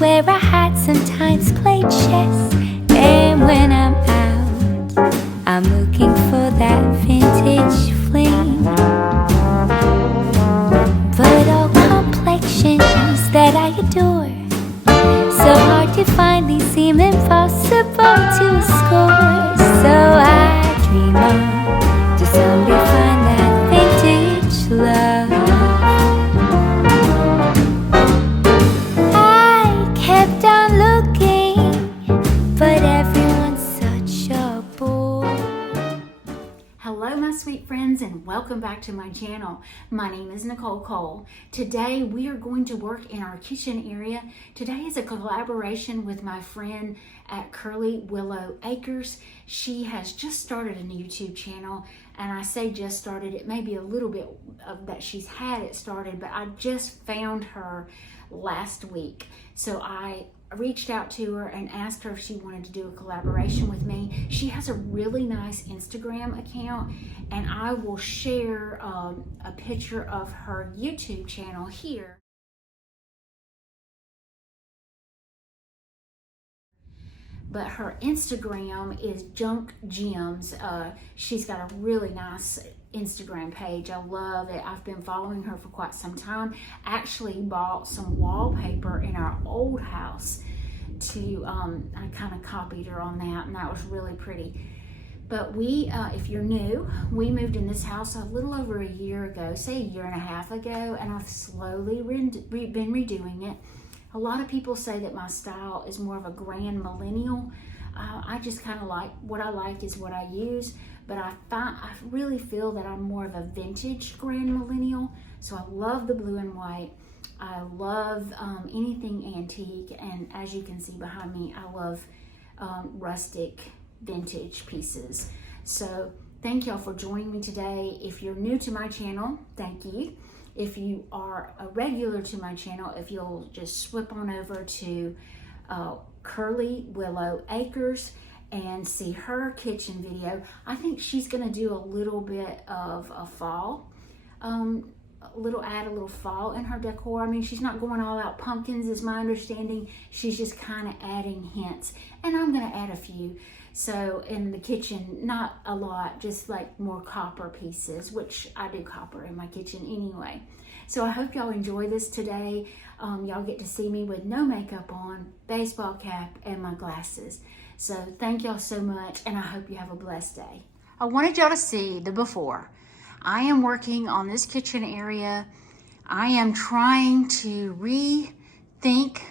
wear a hat, sometimes play chess. And when I'm out, I'm looking for that vintage fling. But all complexions that I adore, so hard to find, these seem impossible to score. So I dream on to someday find that vintage love. I kept on looking, but everyone's such a bore. Hello my sweet friends, and welcome back to my channel. My name is Nicole Cole. Today we are going to work in our kitchen area. Today is a collaboration with my friend at Curly Willow Acres. She has just started a YouTube channel, and I say just started, it may be a little bit of that she's had it started, but I just found her last week. So I reached out to her and asked her if she wanted to do a collaboration with me. She has a really nice Instagram account, and I will share a picture of her YouTube channel here. But her Instagram is Junk Gems. She's got a really nice Instagram page. I love it. I've been following her for quite some time. Actually bought some wallpaper in our old house to, I kind of copied her on that, and that was really pretty. But we, if you're new, we moved in this house a little over a year ago, say a year and a half ago, and I've slowly been redoing it. A lot of people say that my style is more of a grand millennial. I just kind of like, what I like is what I use, but I really feel that I'm more of a vintage grand millennial. So I love the blue and white. I love anything antique, and as you can see behind me, I love rustic vintage pieces. So thank y'all for joining me today. If you're new to my channel, thank you. If you are a regular to my channel, if you'll just swip on over to Curly Willow Acres and see her kitchen video. I think she's gonna do a little bit of a fall, add a little fall in her decor. I mean, she's not going all out pumpkins is my understanding. She's just kind of adding hints, and I'm gonna add a few. So in the kitchen, not a lot, just like more copper pieces, which I do copper in my kitchen anyway. So I hope y'all enjoy this today. Y'all get to see me with no makeup on, baseball cap, and my glasses. So thank y'all so much, and I hope you have a blessed day. I wanted y'all to see the before. I am working on this kitchen area. I am trying to rethink.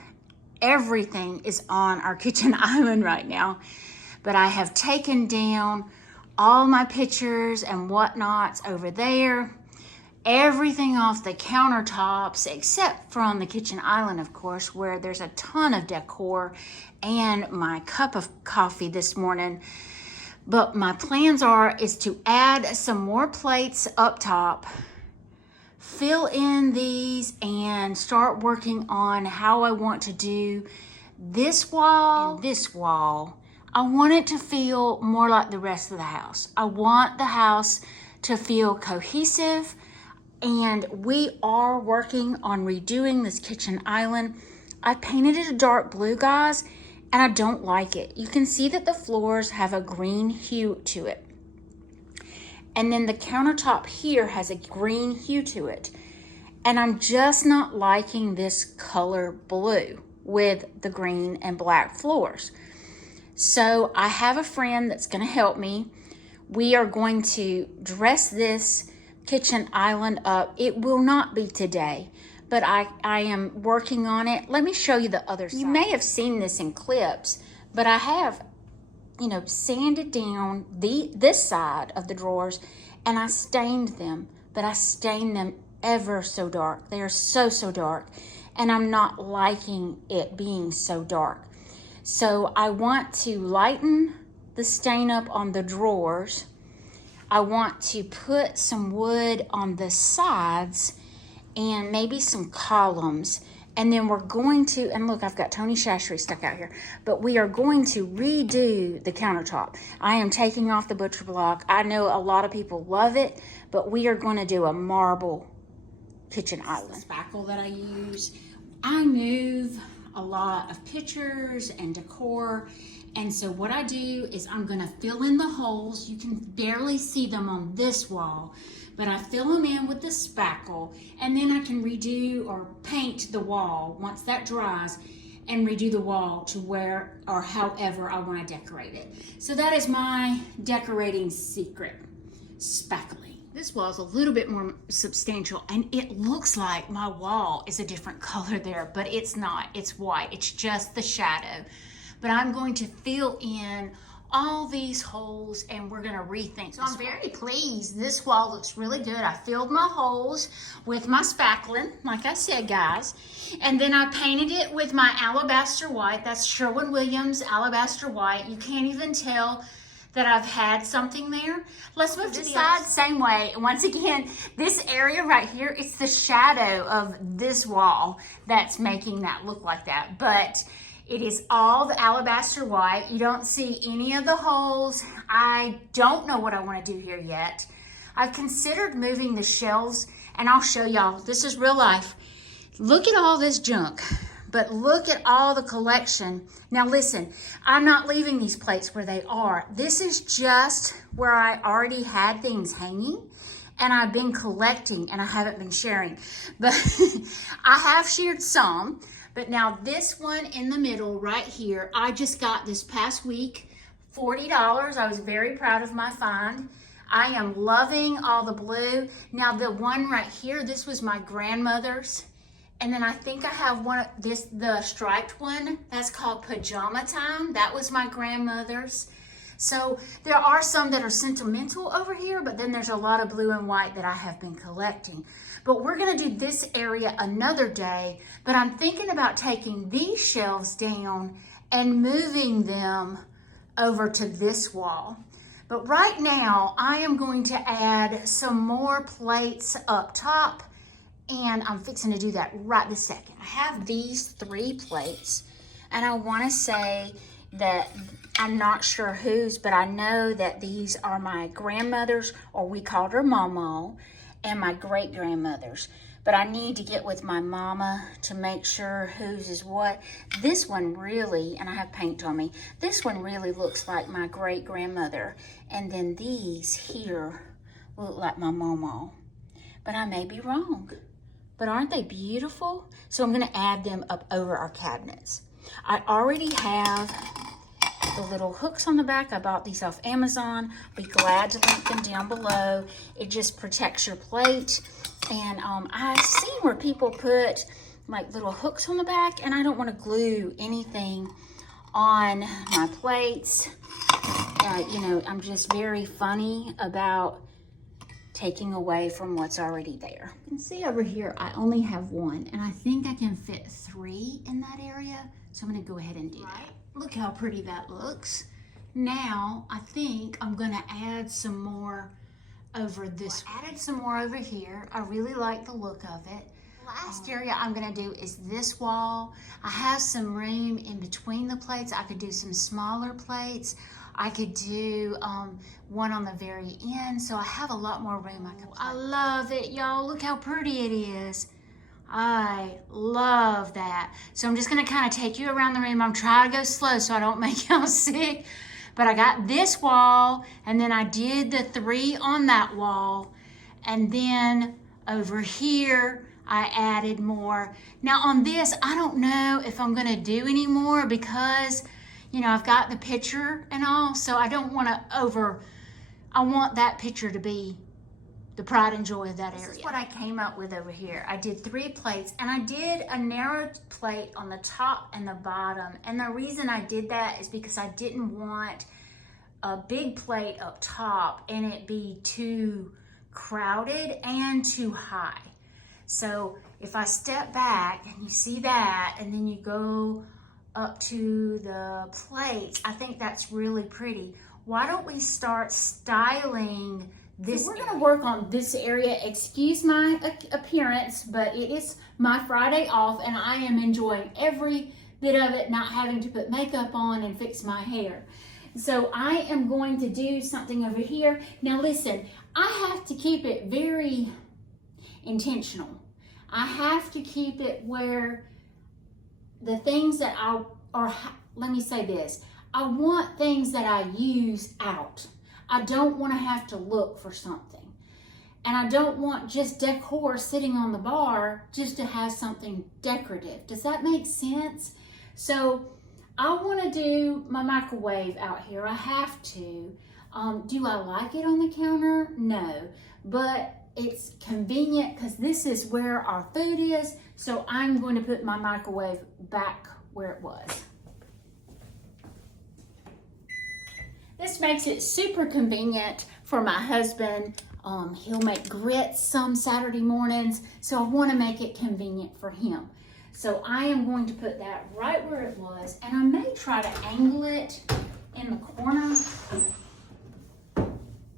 Everything is on our kitchen island right now. But I have taken down all my pictures and whatnots over there. Everything off the countertops, except for on the kitchen island, of course, where there's a ton of decor and my cup of coffee this morning. But my plans is to add some more plates up top, fill in these, and start working on how I want to do this wall and this wall. I want it to feel more like the rest of the house. I want the house to feel cohesive, and we are working on redoing this kitchen island. I painted it a dark blue, guys, and I don't like it. You can see that the floors have a green hue to it. And then the countertop here has a green hue to it. And I'm just not liking this color blue with the green and black floors. So I have a friend that's going to help me. We are going to dress this kitchen island up. It will not be today, but I am working on it. Let me show you the other side. You may have seen this in clips, but I have, sanded down this side of the drawers, and I stained them, but I stained them ever so dark. They are so dark, and I'm not liking it being so dark. So I want to lighten the stain up on the drawers. I want to put some wood on the sides and maybe some columns. And then we're going to, and look, I've got Tony Shashery stuck out here, but we are going to redo the countertop. I am taking off the butcher block. I know a lot of people love it, but we are going to do a marble kitchen island. The spackle that I use, I move a lot of pictures and decor. And so what I do is I'm gonna fill in the holes. You can barely see them on this wall, but I fill them in with the spackle, and then I can redo or paint the wall once that dries and redo the wall to where or however I want to decorate it. So that is my decorating secret, spackling. This wall is a little bit more substantial, and it looks like my wall is a different color there, but it's not. It's white. It's just the shadow. But I'm going to fill in all these holes, and we're gonna rethink. So I'm very pleased. This wall looks really good. I filled my holes with my spackling, like I said, guys. And then I painted it with my alabaster white. That's Sherwin-Williams alabaster white. You can't even tell that I've had something there. Let's move to the side, same way. Once again, this area right here, it's the shadow of this wall that's making that look like that. But it is all the alabaster white. You don't see any of the holes. I don't know what I want to do here yet. I've considered moving the shelves, and I'll show y'all. This is real life. Look at all this junk, but look at all the collection. Now listen, I'm not leaving these plates where they are. This is just where I already had things hanging, and I've been collecting, and I haven't been sharing. But I have shared some. But now this one in the middle right here, I just got this past week, $40. I was very proud of my find. I am loving all the blue. Now the one right here, this was my grandmother's. And then I think I have one of this, the striped one, that's called Pajama Time. That was my grandmother's. So there are some that are sentimental over here, but then there's a lot of blue and white that I have been collecting. But we're gonna do this area another day, but I'm thinking about taking these shelves down and moving them over to this wall. But right now, I am going to add some more plates up top, and I'm fixing to do that right this second. I have these 3 plates, and I wanna say that I'm not sure whose, but I know that these are my grandmother's, or we called her Mama, and my great-grandmother's. But I need to get with my mama to make sure whose is what. This one really, and I have paint on me, this one really looks like my great-grandmother. And then these here look like my mama. But I may be wrong. But aren't they beautiful? So I'm gonna add them up over our cabinets. I already have the little hooks on the back. I bought these off Amazon. Be glad to link them down below. It just protects your plate. And I've seen where people put like little hooks on the back, and I don't want to glue anything on my plates. You know, I'm just very funny about taking away from what's already there. You can see over here, I only have 1, and I think I can fit 3 in that area. So I'm gonna go ahead and do that. Look how pretty that looks. Now, I think I'm gonna add some more over this. I added some more over here. I really like the look of it. Last area I'm gonna do is this wall. I have some room in between the plates. I could do some smaller plates. I could do one on the very end. So I have a lot more room I can play. I love it, y'all. Look how pretty it is. I love that. So I'm just gonna kind of take you around the room. I'm trying to go slow so I don't make y'all sick. But I got this wall, and then I did the 3 on that wall. And then over here, I added more. Now on this, I don't know if I'm gonna do any more because, you know, I've got the picture and all, so I don't wanna I want that picture to be the pride and joy of that area. This is what I came up with over here. I did 3 plates, and I did a narrow plate on the top and the bottom. And the reason I did that is because I didn't want a big plate up top and it be too crowded and too high. So if I step back and you see that, and then you go up to the plates, I think that's really pretty. Why don't we start styling this? So we're gonna work on this area. Excuse my appearance, but it is my Friday off, and I am enjoying every bit of it, not having to put makeup on and fix my hair. So I am going to do something over here. Now listen, I have to keep it very intentional. I have to keep it where the things that let me say this, I want things that I use out. I don't want to have to look for something. And I don't want just decor sitting on the bar just to have something decorative. Does that make sense? So I want to do my microwave out here. I have to. Do I like it on the counter? No. But it's convenient because this is where our food is. So I'm going to put my microwave back where it was. This makes it super convenient for my husband. He'll make grits some Saturday mornings, so I want to make it convenient for him. So I am going to put that right where it was, and I may try to angle it in the corner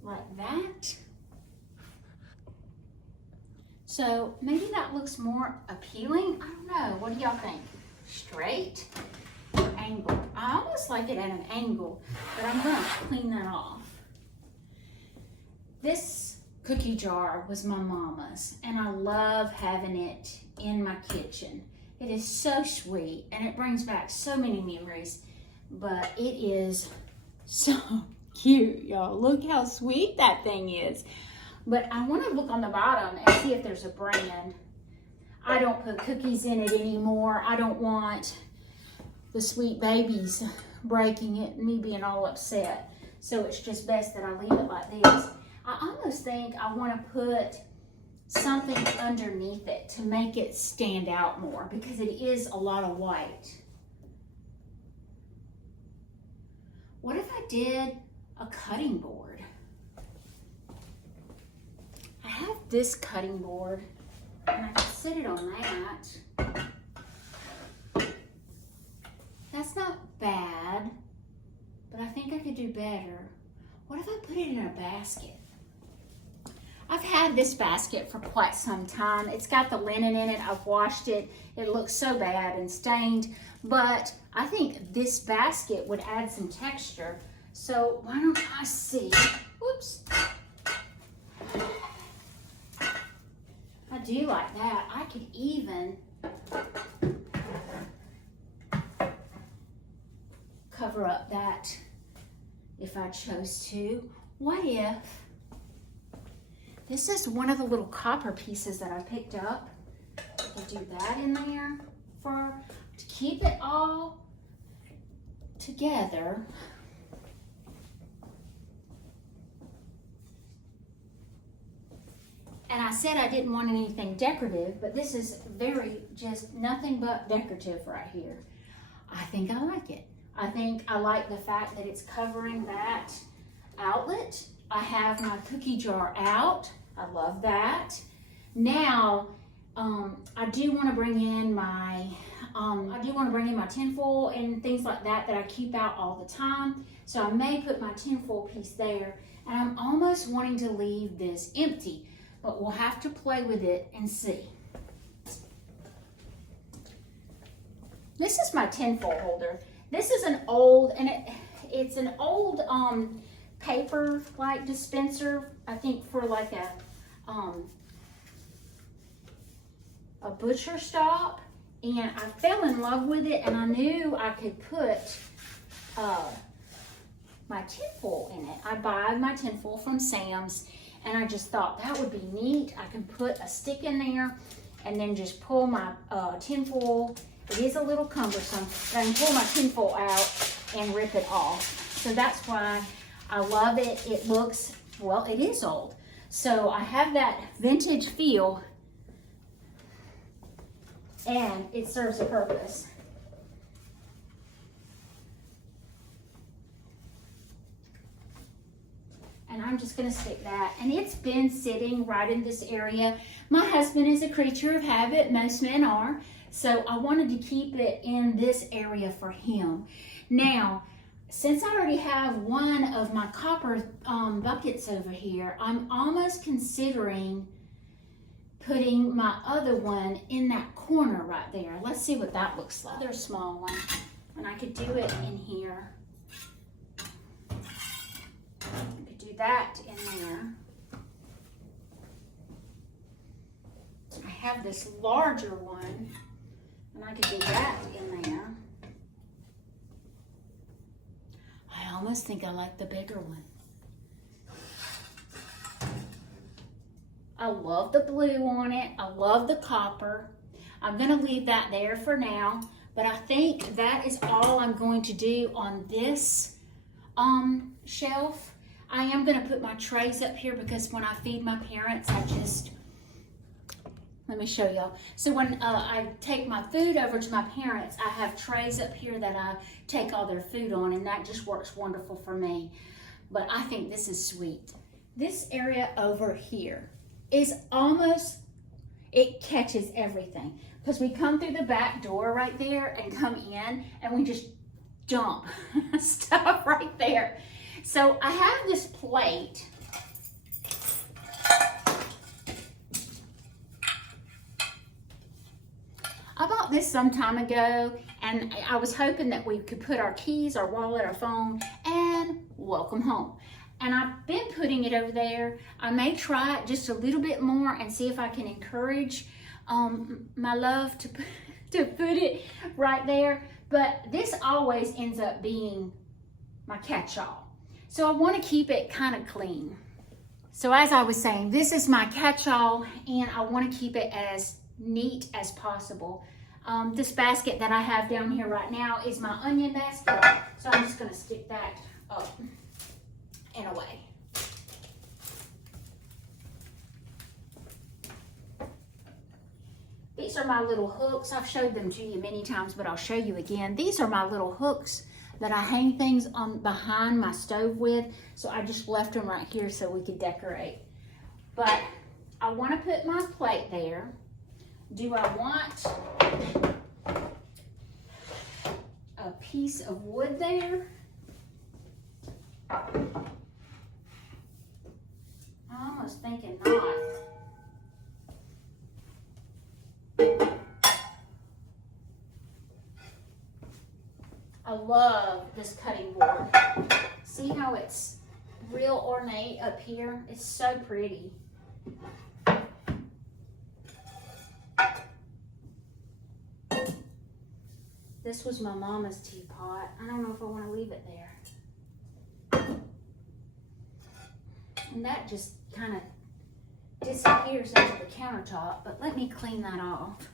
like that. So maybe that looks more appealing. I don't know. What do y'all think? Straight or angle? I almost like it at an angle, but I'm going to clean that off. This cookie jar was my mama's, and I love having it in my kitchen. It is so sweet, and it brings back so many memories, but it is so cute, y'all. Look how sweet that thing is. But I want to look on the bottom and see if there's a brand. I don't put cookies in it anymore. I don't want the sweet babies breaking it and me being all upset. So it's just best that I leave it like this. I almost think I want to put something underneath it to make it stand out more because it is a lot of white. What if I did a cutting board? I have this cutting board and I can sit it on that. That's not bad, but I think I could do better. What if I put it in a basket? I've had this basket for quite some time. It's got the linen in it. I've washed it. It looks so bad and stained, but I think this basket would add some texture. So why don't I see? Whoops. I do like that. I could even cover up that if I chose to. What if this is one of the little copper pieces that I picked up? I could do that in there to keep it all together. And I said I didn't want anything decorative, but this is just nothing but decorative right here. I think I like it. I think I like the fact that it's covering that outlet. I have my cookie jar out. I love that. Now, I do want to bring in my tinfoil and things like that I keep out all the time. So I may put my tinfoil piece there, and I'm almost wanting to leave this empty, but we'll have to play with it and see. This is my tinfoil holder. This is an old, and it's an old paper like dispenser, I think for like a butcher shop, and I fell in love with it, and I knew I could put my tinfoil in it. I buy my tinfoil from Sam's, and I just thought that would be neat. I can put a stick in there and then just pull my tinfoil. It is a little cumbersome, but I can pull my tinfoil out and rip it off. So that's why I love it. It looks, well, it is old. So I have that vintage feel, and it serves a purpose. And I'm just gonna stick that. And it's been sitting right in this area. My husband is a creature of habit, most men are. So I wanted to keep it in this area for him. Now, since I already have one of my copper buckets over here, I'm almost considering putting my other one in that corner right there. Let's see what that looks like. Another small one, and I could do it in here. I could do that in there. I have this larger one And I could do that in there. I almost think I like the bigger one. I love the blue on it. I love the copper. I'm gonna leave that there for now, but I think that is all I'm going to do on this shelf. I am gonna put my trays up here because when I feed my parents, let me show y'all. So when I take my food over to my parents, I have trays up here that I take all their food on, and that just works wonderful for me. But I think this is sweet. This area over here is almost, it catches everything. Because we come through the back door right there and come in, and we just dump stuff right there. So I have this plate. I bought this some time ago, and I was hoping that we could put our keys, our wallet, our phone, and welcome home. And I've been putting it over there. I may try it just a little bit more and see if I can encourage my love to put it right there. But this always ends up being my catch-all. So I want to keep it kind of clean. So as I was saying, this is my catch-all, and I want to keep it as neat as possible. This basket that I have down here right now is my onion basket. So I'm just going to stick that up and away. These are my little hooks. I've showed them to you many times, but I'll show you again. These are my little hooks that I hang things on behind my stove with. So I just left them right here so we could decorate. But I want to put my plate there. Do I want a piece of wood there? I'm almost thinking not. I love this cutting board. See how it's real ornate up here? It's so pretty. This was my mama's teapot. I don't know if I want to leave it there. And that just kind of disappears into the countertop, but let me clean that off.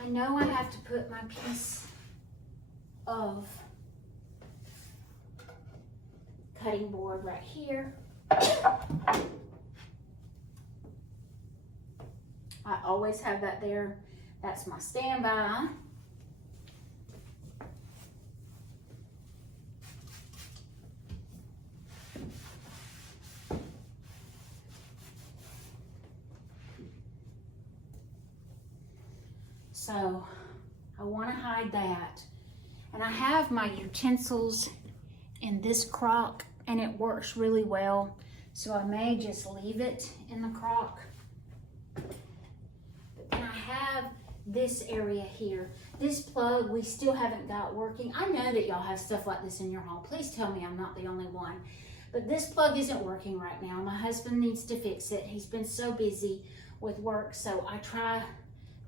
I know I have to put my piece of cutting board right here. I always have that there. That's my standby. So I want to hide that. And I have my utensils in this crock, and it works really well. So I may just leave it in the crock. But then I have this area here. This plug we still haven't got working. I know that y'all have stuff like this in your home. Please tell me I'm not the only one. But this plug isn't working right now. My husband needs to fix it. He's been so busy with work, so I try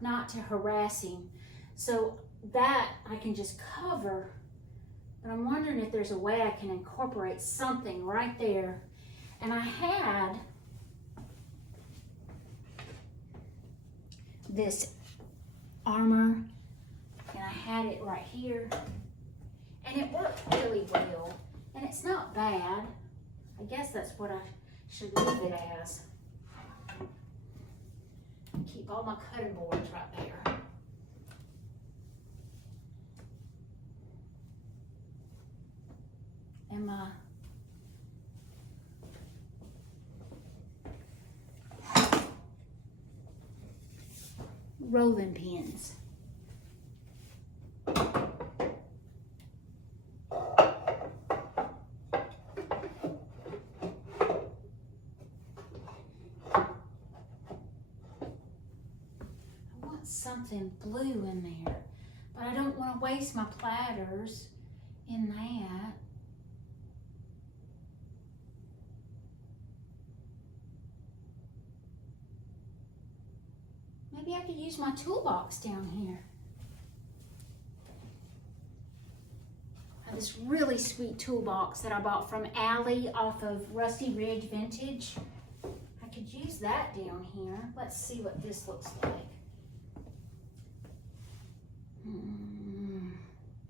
not to harass him. So that I can just cover, but I'm wondering if there's a way I can incorporate something right there. And I had this armor, and I had it right here, and it worked really well, and it's not bad. I guess that's what I should leave it as. Keep all my cutting boards right there. And my rolling pins. Something blue in there, but I don't want to waste my platters in that. Maybe I could use my toolbox down here. I have this really sweet toolbox that I bought from Allie off of Rusty Ridge Vintage. I could use that down here. Let's see what this looks like.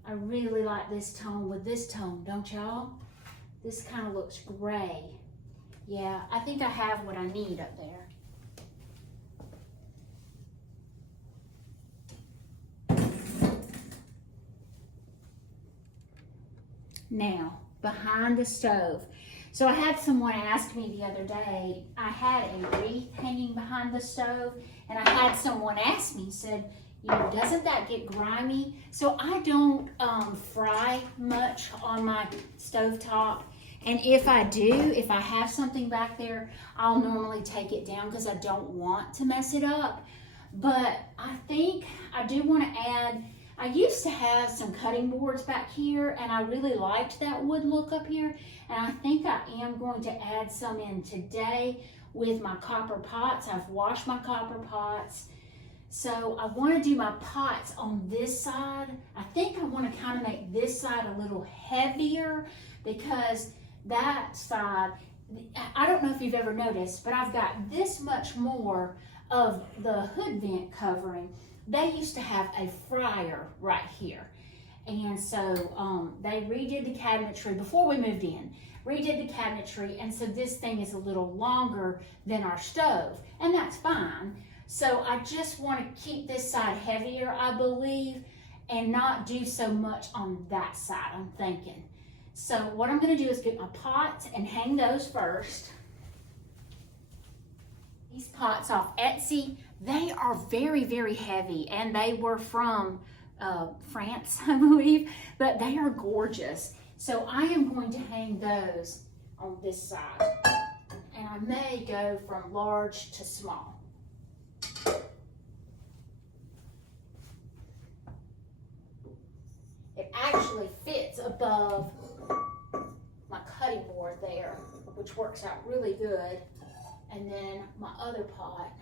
I really like this tone with this tone, don't y'all? This kind of looks gray. Yeah, I think I have what I need up there. Now, behind the stove. So I had someone ask me the other day, I had a wreath hanging behind the stove, and I had someone ask me, said, you know, doesn't that get grimy? So I don't fry much on my stovetop. And if I do, if I have something back there, I'll normally take it down because I don't want to mess it up. But I think I do want to add, I used to have some cutting boards back here and I really liked that wood look up here. And I think I am going to add some in today with my copper pots. I've washed my copper pots. So I want to do my pots on this side. I think I want to kind of make this side a little heavier because that side, I don't know if you've ever noticed, but I've got this much more of the hood vent covering. They used to have a fryer right here. And so they redid the cabinetry before we moved in, redid the cabinetry. And so this thing is a little longer than our stove, and that's fine. So I just want to keep this side heavier, I believe, and not do so much on that side, I'm thinking. So what I'm going to do is get my pots and hang those first. These pots off Etsy, they are very, very heavy, and they were from France, I believe, but they are gorgeous. So I am going to hang those on this side, and I may go from large to small. It actually fits above my cutting board there, which works out really good. And then my other pot.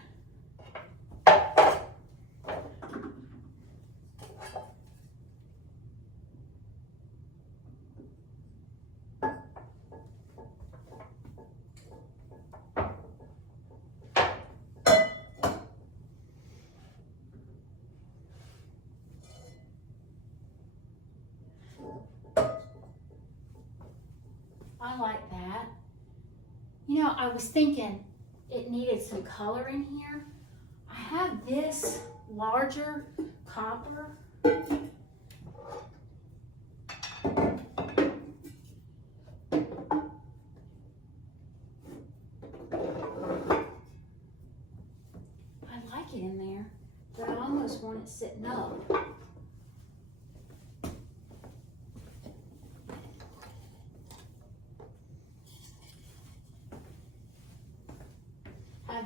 I like that. You know, I was thinking it needed some color in here. I have this larger copper. I like it in there, but I almost want it sitting up.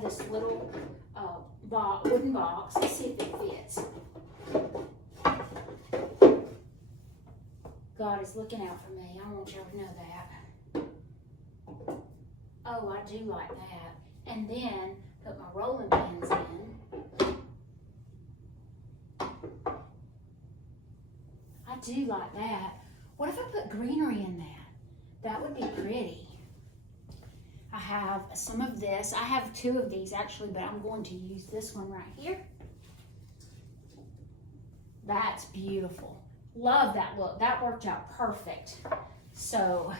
This little wooden box. Let's see if it fits. God is looking out for me. I want y'all to know that. Oh, I do like that. And then put my rolling pins in. I do like that. What if I put greenery in that? That would be pretty. I have some of this. I have two of these actually, but I'm going to use this one right here. That's beautiful. Love that look. That worked out perfect. So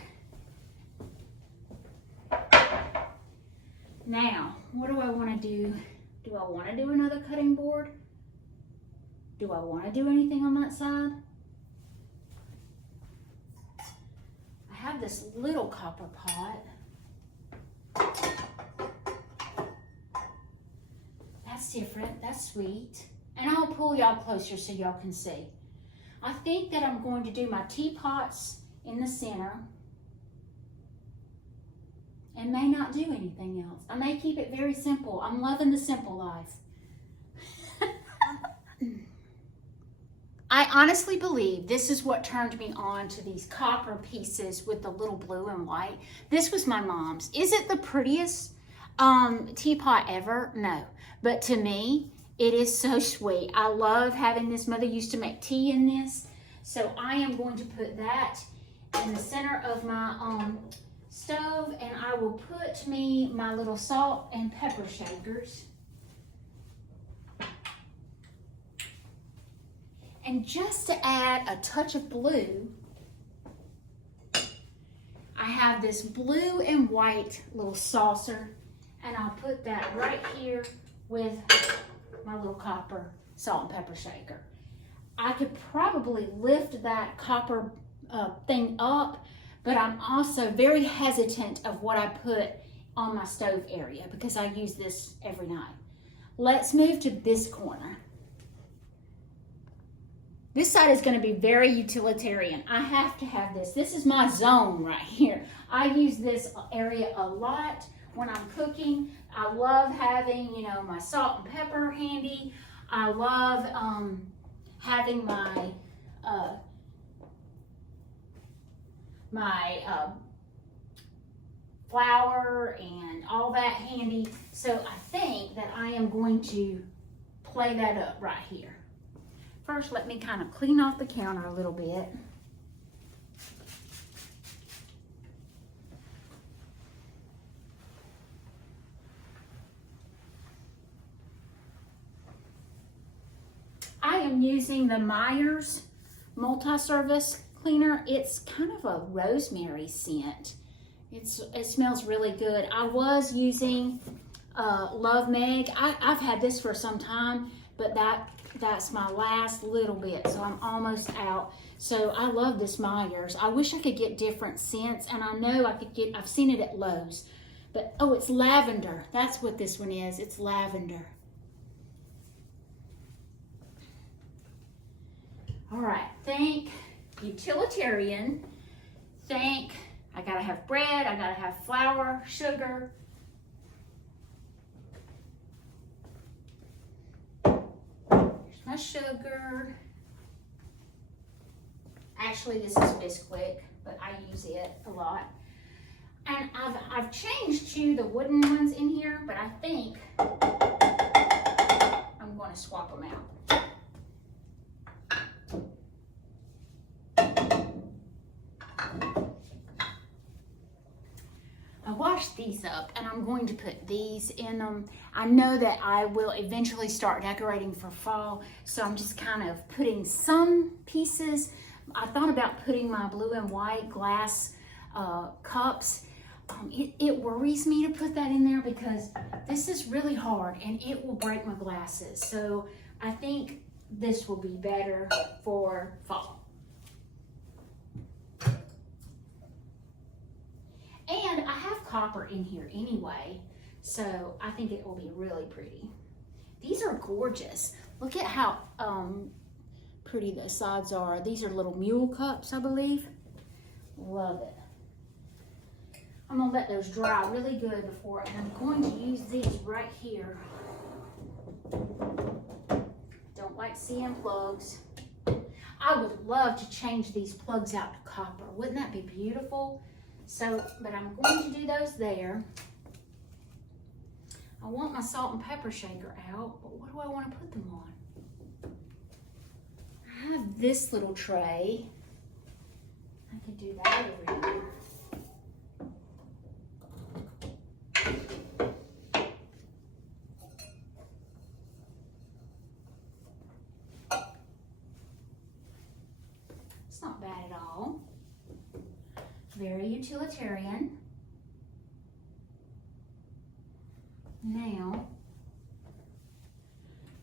now, what do I want to do? Do I want to do another cutting board? Do I want to do anything on that side? I have this little copper pot. That's different. That's sweet. And I'll pull y'all closer so y'all can see. I think that I'm going to do my teapots in the center and may not do anything else. I may keep it very simple. I'm loving the simple life. I honestly believe this is what turned me on to these copper pieces with the little blue and white. This was my mom's. Is it the prettiest teapot ever? No. But to me, It is so sweet. I love having this. Mother used to make tea in this. So I am going to put that in the center of my stove, and I will put me my little salt and pepper shakers. And just to add a touch of blue, I have this blue and white little saucer, and I'll put that right here with my little copper salt and pepper shaker. I could probably lift that copper thing up, but I'm also very hesitant of what I put on my stove area because I use this every night. Let's move to this corner. This side is going to be very utilitarian. I have to have this. This is my zone right here. I use this area a lot when I'm cooking. I love having, you know, my salt and pepper handy. I love having my flour and all that handy. So I think that I am going to play that up right here. First, let me kind of clean off the counter a little bit. I am using the Myers multi-service cleaner. It's kind of a rosemary scent. It smells really good. I was using Love Meg. I've had this for some time, but that's my last little bit, so I'm almost out. So I love this Myers. I wish I could get different scents, and I know I could get, I've seen it at Lowe's. But, oh, it's lavender. That's what this one is. It's lavender. All right, think utilitarian. Think I gotta have bread, I gotta have flour, sugar. My sugar. Actually, this is Bisquick, but I use it a lot. And I've changed to the wooden ones in here, but I think I'm going to swap them out. I washed these up, and I'm going to put these in them. I know that I will eventually start decorating for fall, so I'm just kind of putting some pieces. I thought about putting my blue and white glass cups. It worries me to put that in there because this is really hard and it will break my glasses. So I think this will be better for fall. And I have copper in here anyway, so I think it will be really pretty. These are gorgeous. Look at how pretty the sides are. These are little mule cups, I believe. Love it. I'm gonna let those dry really good before, and I'm going to use these right here. Don't like seeing plugs. I would love to change these plugs out to copper. Wouldn't that be beautiful? So, but I'm going to do those there. I want my salt and pepper shaker out, but what do I want to put them on? I have this little tray. I could do that over here. It's not bad at all. Very utilitarian. Now,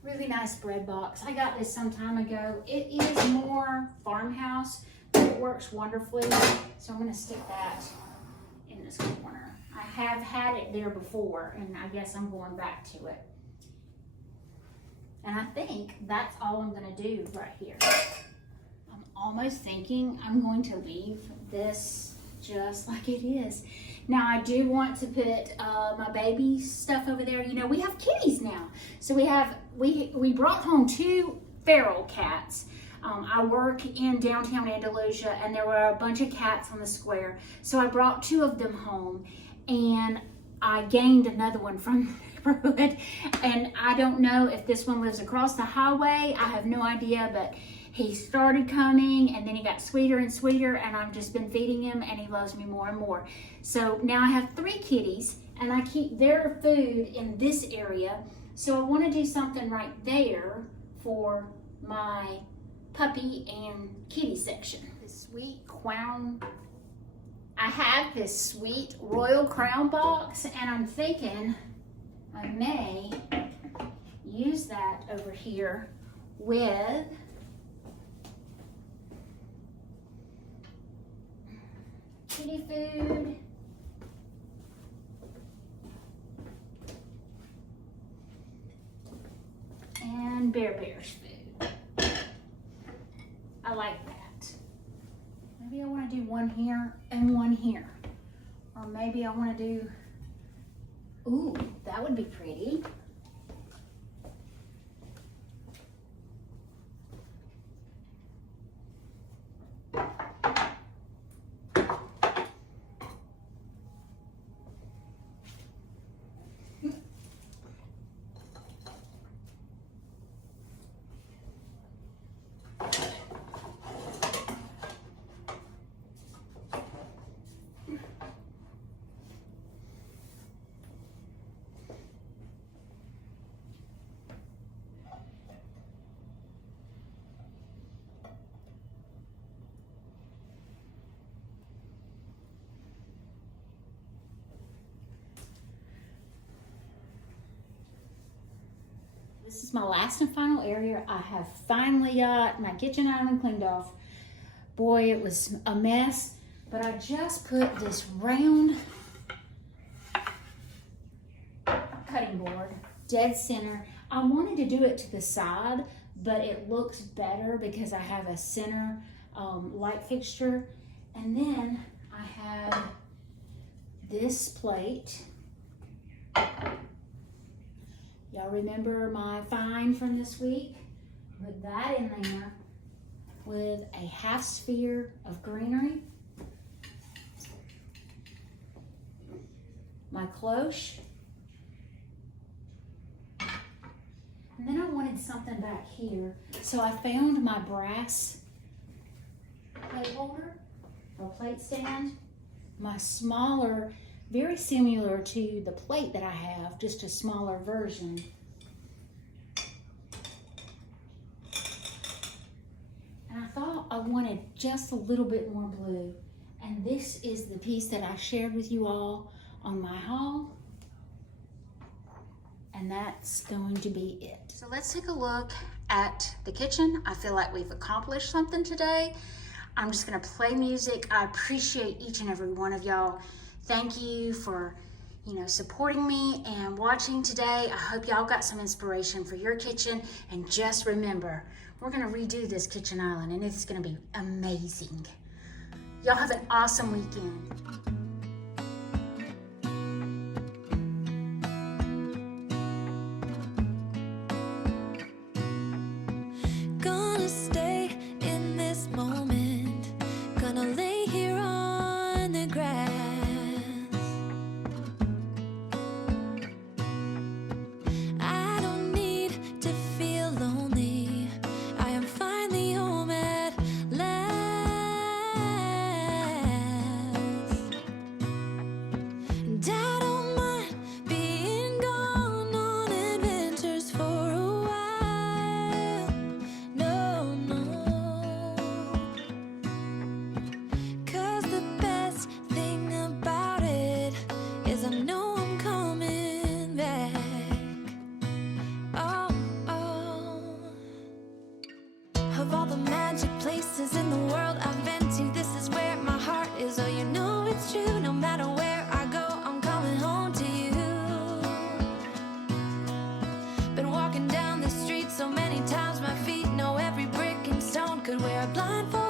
really nice bread box. I got this some time ago. It is more farmhouse, but it works wonderfully. So I'm going to stick that in this corner. I have had it there before, and I guess I'm going back to it. And I think that's all I'm going to do right here. I'm almost thinking I'm going to leave this just like it is. Now I do want to put my baby stuff over there. You know, we have kitties now. So we brought home 2 feral cats. I work in downtown Andalusia, and there were a bunch of cats on the square. So I brought 2 of them home, and I gained another one from neighborhood. And I don't know if this one lives across the highway. I have no idea, but he started coming and then he got sweeter and sweeter, and I've just been feeding him and he loves me more and more. So now I have 3 kitties and I keep their food in this area. So I want to do something right there for my puppy and kitty section. This sweet crown. I have this sweet royal crown box, and I'm thinking I may use that over here with kitty food. And Bear's food. I like that. Maybe I want to do one here and one here. Or maybe I want to do, ooh, that would be pretty. This is my last and final area. I have finally got my kitchen island cleaned off. Boy, it was a mess, but I just put this round cutting board dead center. I wanted to do it to the side, but it looks better because I have a center light fixture. And then I have this plate. Y'all remember my find from this week? Put that in there with a half sphere of greenery. My cloche. And then I wanted something back here. So I found my brass plate holder or plate stand. My smaller, very similar to the plate that I have, just a smaller version. And I thought I wanted just a little bit more blue. And this is the piece that I shared with you all on my haul. And that's going to be it. So let's take a look at the kitchen. I feel like we've accomplished something today. I'm just gonna play music. I appreciate each and every one of y'all. Thank you for, supporting me and watching today. I hope y'all got some inspiration for your kitchen. And just remember, we're gonna redo this kitchen island and it's gonna be amazing. Y'all have an awesome weekend. Of all the magic places in the world I've been to, this is where my heart is. Oh, you know it's true. No matter where I go, I'm coming home to you. Been walking down the street so many times, my feet know every brick and stone. Could wear a blindfold